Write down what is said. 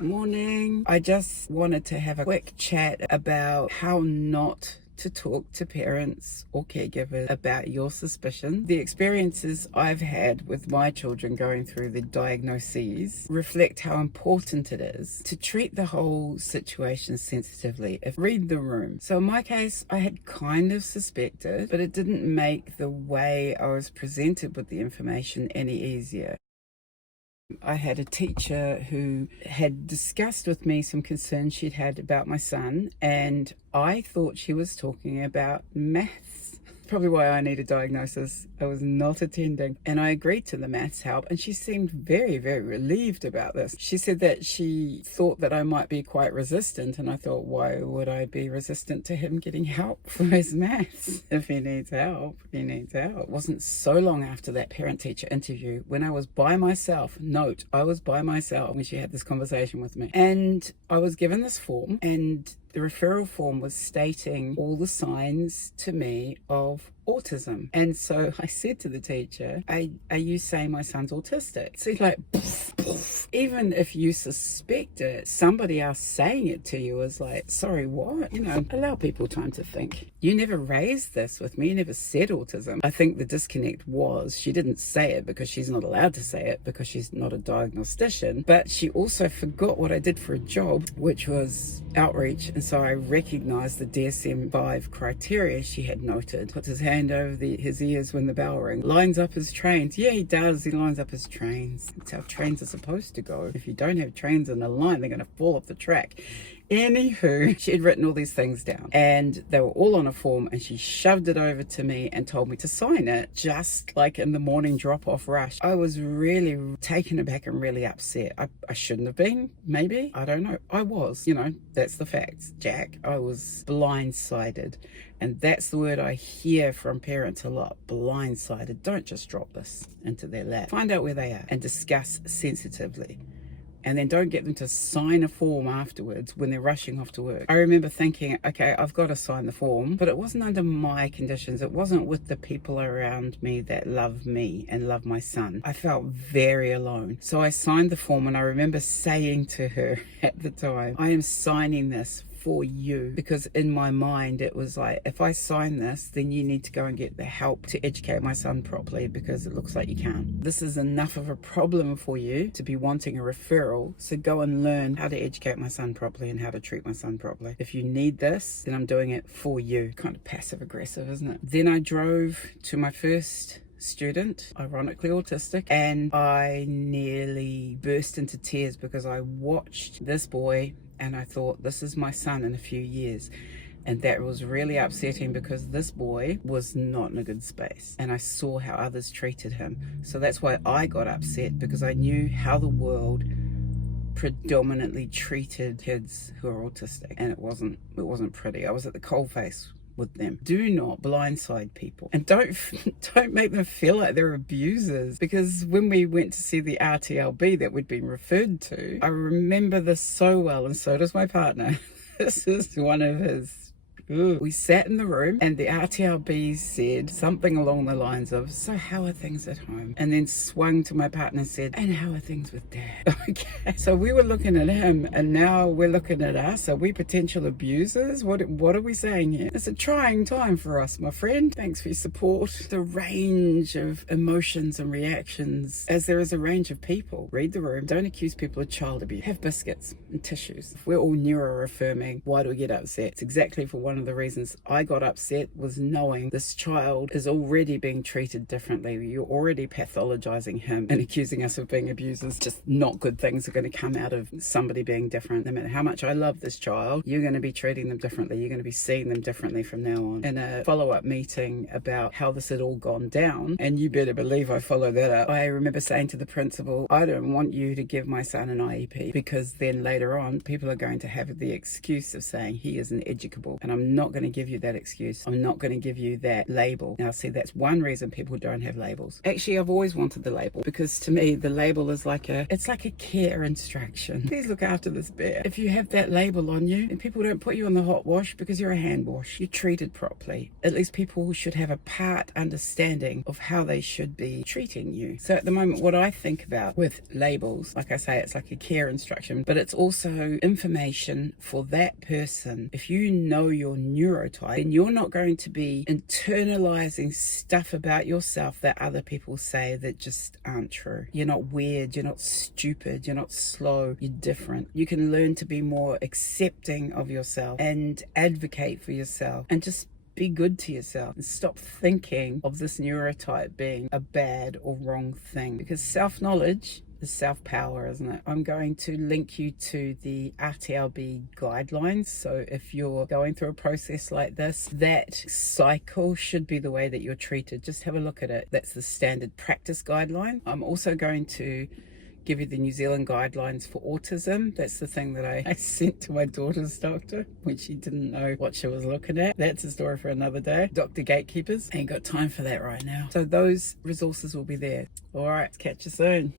Morning. I just wanted to have a quick chat about how not to talk to parents or caregivers about your suspicion. The experiences I've had with my children going through the diagnoses reflect how important it is to treat the whole situation sensitively. Read the room. So in my case, I had kind of suspected, but it didn't make the way I was presented with the information any easier. I had a teacher who had discussed with me some concerns she'd had about my son, and I thought she was talking about maths. Probably why I need a diagnosis. I was not attending, and I agreed to the maths help, and she seemed very, very relieved about this. She said that she thought that I might be quite resistant, and I thought, why would I be resistant to him getting help for his maths? If he needs help, he needs help. It wasn't so long after that parent-teacher interview when I was by myself. Note, I was by myself when she had this conversation with me, and I was given this form, and the referral form was stating all the signs to me of autism. And so I said to the teacher, are you saying my son's autistic? So he's like, poof, poof. Even if you suspect it, somebody else saying it to you is like, sorry, what? Allow people time to think. You never raised this with me. You never said autism. I think the disconnect was she didn't say it because she's not allowed to say it because she's not a diagnostician, but she also forgot what I did for a job, which was outreach. And so I recognized the DSM-5 criteria she had noted. Puts his hand over his ears when the bell rings. Lines up his trains. Yeah, he does. He lines up his trains. That's how trains are supposed to go. If you don't have trains in a line, they're going to fall off the track. Anywho, she had written all these things down and they were all on a form, and she shoved it over to me and told me to sign it, just like in the morning drop-off rush. I was really taken aback and really upset. I shouldn't have been, maybe. I don't know. I was, that's the facts, Jack. I was blindsided. And that's the word I hear from parents a lot, blindsided. Don't just drop this into their lap. Find out where they are and discuss sensitively. And then don't get them to sign a form afterwards when they're rushing off to work. I remember thinking, okay, I've got to sign the form, but it wasn't under my conditions. It wasn't with the people around me that love me and love my son. I felt very alone. So I signed the form, and I remember saying to her at the time, I am signing this for you, because in my mind it was like, if I sign this, then you need to go and get the help to educate my son properly, because it looks like you can't. This is enough of a problem for you to be wanting a referral, so go and learn how to educate my son properly and how to treat my son properly. If you need this, then I'm doing it for you. Kind of passive aggressive, isn't it? Then I drove to my first student, ironically autistic, and I nearly burst into tears because I watched this boy and I thought, this is my son in a few years. And that was really upsetting because this boy was not in a good space, and I saw how others treated him. So that's why I got upset, because I knew how the world predominantly treated kids who are autistic, and it wasn't pretty. I was at the coalface with them. Do not blindside people, and don't make them feel like they're abusers, because when we went to see the RTLB that we'd been referred to, I remember this so well, and so does my partner. This is one of his. We sat in the room and the RTLB said something along the lines of, so how are things at home? And then swung to my partner and said, and how are things with Dad? Okay. So we were looking at him, and now we're looking at us. Are we potential abusers? What are we saying here? It's a trying time for us, my friend. Thanks for your support. The range of emotions and reactions, as there is a range of people. Read the room. Don't accuse people of child abuse. Have biscuits and tissues. If we're all neuro-affirming, why do we get upset? It's exactly for one of the reasons I got upset, was knowing this child is already being treated differently. You're already pathologizing him and accusing us of being abusers. Just not good things are going to come out of somebody being different. No matter how much I love this child, you're going to be treating them differently. You're going to be seeing them differently from now on. In a follow-up meeting about how this had all gone down, and you better believe I followed that up, I remember saying to the principal, I don't want you to give my son an IEP, because then later on people are going to have the excuse of saying he isn't educable, and I'm I'm not going to give you that excuse. I'm not going to give you that label. Now, see, that's one reason people don't have labels. Actually, I've always wanted the label, because to me, the label is like it's like a care instruction. Please look after this bear. If you have that label on you, and people don't put you on the hot wash because you're a hand wash, you're treated properly. At least people should have a part understanding of how they should be treating you. So at the moment, what I think about with labels, like I say, it's like a care instruction, but it's also information for that person. If you know your neurotype, then you're not going to be internalizing stuff about yourself that other people say that just aren't true. You're not weird, you're not stupid, you're not slow, you're different. You can learn to be more accepting of yourself and advocate for yourself and just be good to yourself and stop thinking of this neurotype being a bad or wrong thing, because self-knowledge is self-power, isn't it? I'm going to link you to the AOTEAROA guidelines. So if you're going through a process like this, that cycle should be the way that you're treated. Just have a look at it. That's the standard practice guideline. I'm also going to give you the New Zealand guidelines for autism. That's the thing that I sent to my daughter's doctor when she didn't know what she was looking at. That's a story for another day. Dr. Gatekeepers, ain't got time for that right now. So those resources will be there. All right, catch you soon.